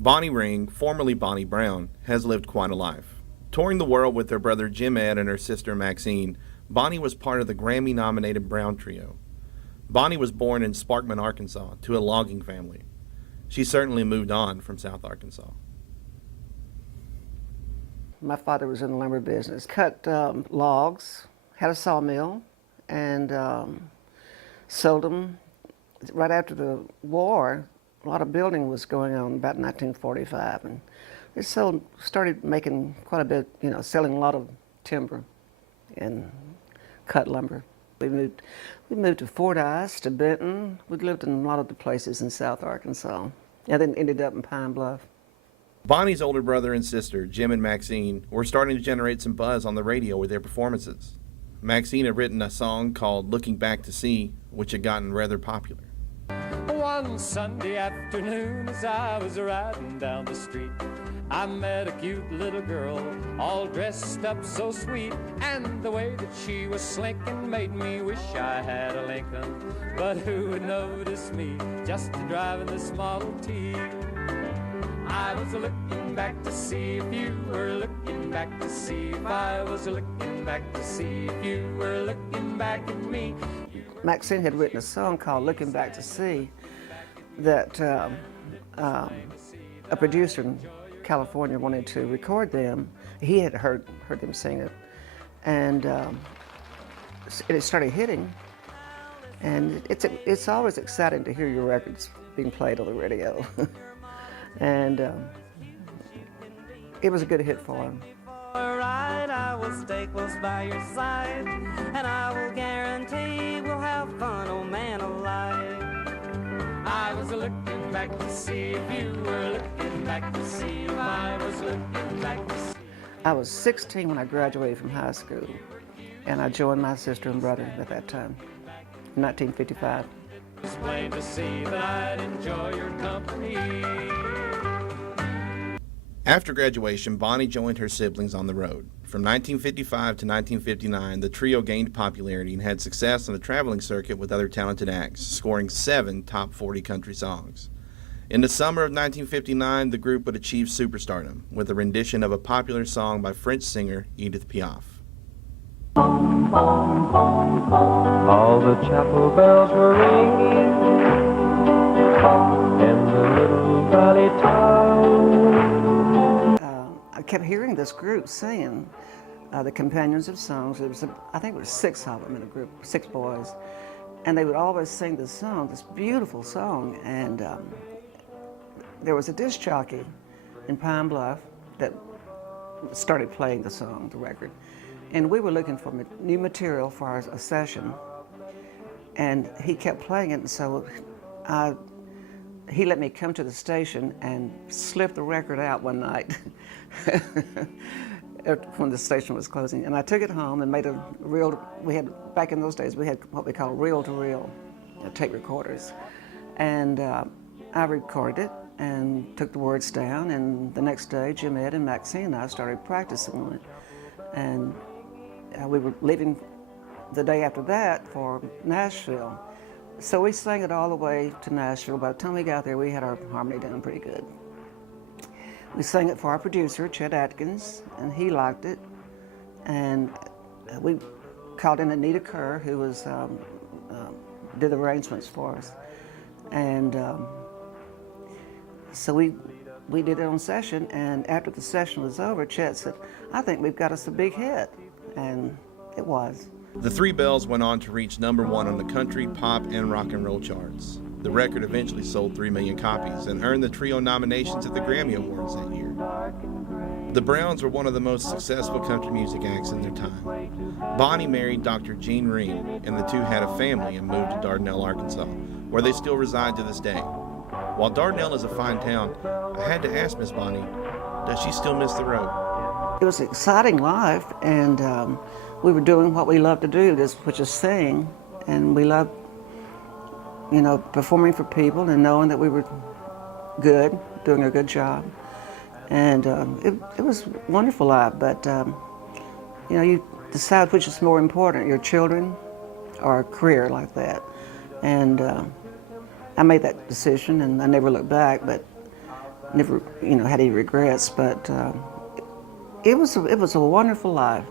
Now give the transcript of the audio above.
Bonnie Ring, formerly Bonnie Brown, has lived quite a life. Touring the world with her brother Jim Ed and her sister Maxine, Bonnie was part of the Grammy-nominated Brown Trio. Bonnie was born in Sparkman, Arkansas, to a logging family. She certainly moved on from South Arkansas. My father was in the lumber business, cut logs, had a sawmill, and sold them. Right after the war, a lot of building was going on about 1945, and they started making quite a bit, selling a lot of timber and cut lumber. We moved to Fordyce, to Benton. We lived in a lot of the places in South Arkansas, and then ended up in Pine Bluff. Bonnie's older brother and sister, Jim and Maxine, were starting to generate some buzz on the radio with their performances. Maxine had written a song called Looking Back to See, which had gotten rather popular. One Sunday afternoon as I was riding down the street, I met a cute little girl, all dressed up so sweet, and the way that she was slinking made me wish I had a Lincoln. But who would notice me just driving this Model T? I was looking back to see if you were looking back to see if I was looking back to see if you were looking back at me. Maxine had written a song called Looking Back to See that a producer in California wanted to record them. He had heard them sing it, and it started hitting. And it's always exciting to hear your records being played on the radio. And it was a good hit for him. Alright, I will stay close by your side, and I will guarantee we'll have fun, oh man alive. I was looking back to see if you were looking back to see if I was looking back to see. I was 16 when I graduated from high school, and I joined my sister and brother at that time, in 1955. It's plain to see that I'd enjoy your company. After graduation, Bonnie joined her siblings on the road. From 1955 to 1959, the trio gained popularity and had success on the traveling circuit with other talented acts, scoring 7 top 40 country songs. In the summer of 1959, the group would achieve superstardom with a rendition of a popular song by French singer Edith Piaf. All the chapel bells were ringing in the little valley town. I kept hearing this group singing, the Companions of Songs. I think it was 6 of them in a group, 6 boys. And they would always sing this song, this beautiful song. And there was a disc jockey in Pine Bluff that started playing the song, the record. And we were looking for new material for a session. And he kept playing it, and so he let me come to the station and slip the record out one night when the station was closing. And I took it home and made a reel. Back in those days, we had what we call reel-to-reel tape recorders. And I recorded it and took the words down, and the next day, Jim Ed and Maxine and I started practicing on it. And we were leaving the day after that for Nashville. So we sang it all the way to Nashville. By the time we got there, we had our harmony down pretty good. We sang it for our producer, Chet Atkins, and he liked it. And we called in Anita Kerr, who did the arrangements for us. And so we did it on session, and after the session was over, Chet said, "I think we've got us a big hit," and it was. The Three Bells went on to reach #1 on the country, pop, and rock and roll charts. The record eventually sold 3 million copies and earned the trio nominations at the Grammy Awards that year. The Browns were one of the most successful country music acts in their time. Bonnie married Dr. Gene Ring, and the two had a family and moved to Dardanelle, Arkansas, where they still reside to this day. While Dardanelle is a fine town, I had to ask Miss Bonnie, does she still miss the road? It was an exciting life, and we were doing what we love to do, which is sing, and we loved, performing for people and knowing that we were good, doing a good job. And it was a wonderful life, but you decide which is more important, your children or a career like that. And I made that decision, and I never looked back, but never, had any regrets, but it was a wonderful life.